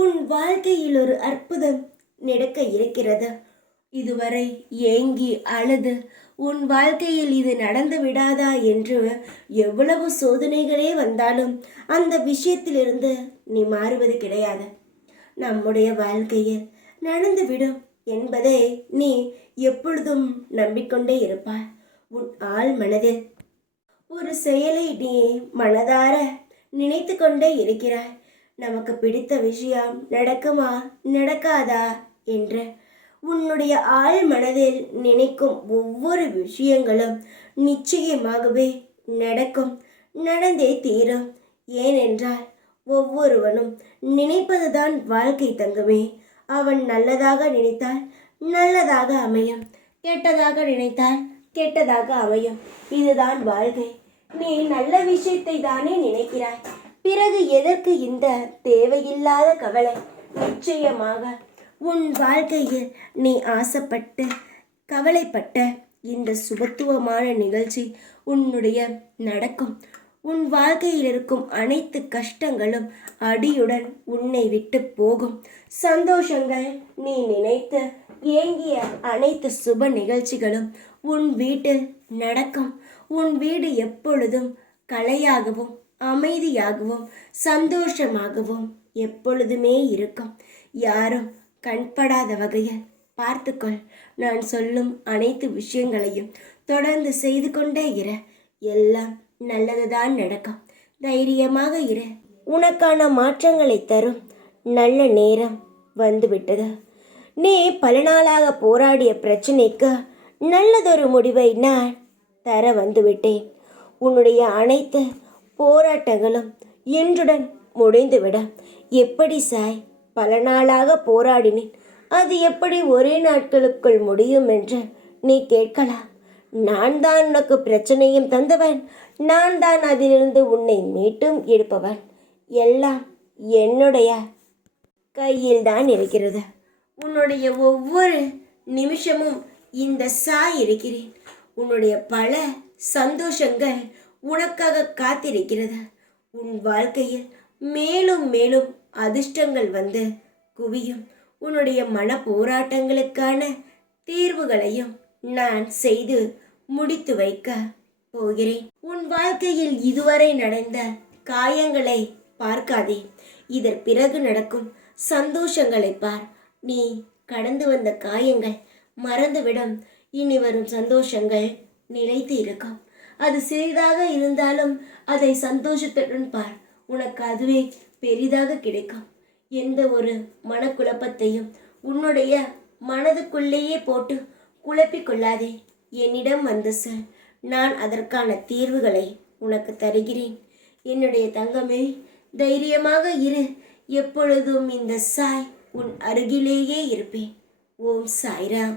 உன் வாழ்க்கையில் ஒரு அற்புதம் நடக்க இருக்கிறது. இதுவரை ஏங்கி அழுது உன் வாழ்க்கையில் இது நடந்து விடாதா என்று எவ்வளவு சோதனைகளே வந்தாலும் அந்த விஷயத்திலிருந்து நீ மாறுவது கிடையாது. நம்முடைய வாழ்க்கையில் நடந்துவிடும் என்பதை நீ எப்பொழுதும் நம்பிக்கொண்டே இருப்பாய். உன் ஆள் மனதில் ஒரு செயலை நீ மனதார நினைத்து கொண்டே இருக்கிறாய். நமக்கு பிடித்த விஷயம் நடக்குமா நடக்காதா என்று உன்னுடைய ஆள் மனதில் நினைக்கும் ஒவ்வொரு விஷயங்களும் நிச்சயமாகவே நடக்கும், நடந்தே தீரும். ஏனென்றால் ஒவ்வொருவனும் நினைப்பதுதான் வாழ்க்கை தங்கமே. அவன் நல்லதாக நினைத்தால் நல்லதாக அமையும், கெட்டதாக நினைத்தால் கெட்டதாக அமையும். இதுதான் வாழ்க்கை. நீ நல்ல விஷயத்தை தானே நினைக்கிறாய், பிறகு எதற்கு இந்த தேவையில்லாத கவலை? நிச்சயமாக உன் வாழ்க்கையில் நீ ஆசைப்பட்டு கவலைப்பட்ட இந்த சுபத்துவமான நிகழ்ச்சி உன்னுடைய நடக்கும். உன் வாழ்க்கையில் இருக்கும் அனைத்து கஷ்டங்களும் அடியுடன் உன்னை விட்டு போகும். சந்தோஷங்கள், நீ நினைத்து ஏங்கிய அனைத்து சுப நிகழ்ச்சிகளும் உன் வீட்டில் நடக்கும். உன் வீடு எப்பொழுதும் கலையாகவும் அமைதியாகவும் சந்தோஷமாகவும் எப்பொழுதுமே இருக்கும். யாரும் கண்படாத வகையில் பார்த்துக்கொள். நான் சொல்லும் அனைத்து விஷயங்களையும் தொடர்ந்து செய்து கொண்டே இரு. எல்லாம் நல்லதுதான் நடக்கும். தைரியமாக இரு. உனக்கான மாற்றங்களை தரும் நல்ல நேரம் வந்துவிட்டது. நீ பல நாளாக போராடிய பிரச்சனைக்கு நல்லதொரு முடிவை நான் தர வந்துவிட்டேன். உன்னுடைய அனைத்து போராட்டங்களும் இன்றுடன் முடிந்துவிடும். எப்படி சாய், பல நாளாக போராடினேன், அது எப்படி ஒரே நாட்களுக்குள் முடியும் என்று நீ கேட்கலாம். நான் தான் உனக்கு பிரச்சனையும் தந்தவன், நான் தான் அதிலிருந்து உன்னை மீட்டும் எடுப்பவன். எல்லாம் என்னுடைய கையில் தான் இருக்கிறது. உன்னுடைய ஒவ்வொரு நிமிஷமும் இந்த சாய் இருக்கிறேன். உன்னுடைய பல சந்தோஷங்கள் உனக்காக காத்திருக்கிறது. உன் வாழ்க்கையில் மேலும் மேலும் அதிர்ஷ்டங்கள் வந்து குவியும். உன்னுடைய மன போராட்டங்களுக்கான தீர்வுகளையும் நான் செய்து முடித்து வைக்க போகிறேன். உன் வாழ்க்கையில் இதுவரை நடந்த காயங்களை பார்க்காதே, இதற்கு பிறகு நடக்கும் சந்தோஷங்களை பார். நீ கடந்து வந்த காயங்கள் மறந்துவிடும். இனி வரும் சந்தோஷங்கள் நிலைத்து இருக்கும். அது சிறிதாக இருந்தாலும் அதை சந்தோஷத்துடன் பார். உனக்கு அதுவே பெரிதாக கிடைக்கும். எந்த ஒரு மனக்குழப்பத்தையும் உன்னுடைய மனதுக்குள்ளேயே போட்டு குழப்பிக்கொள்ளாதே. என்னிடம் வந்து சொல், நான் அதற்கான தீர்வுகளை உனக்கு தருகிறேன். என்னுடைய தங்கமே, தைரியமாக இரு. எப்பொழுதும் இந்த சாய் உன் அருகிலேயே இருப்பேன். ஓம் சாய்ராம்.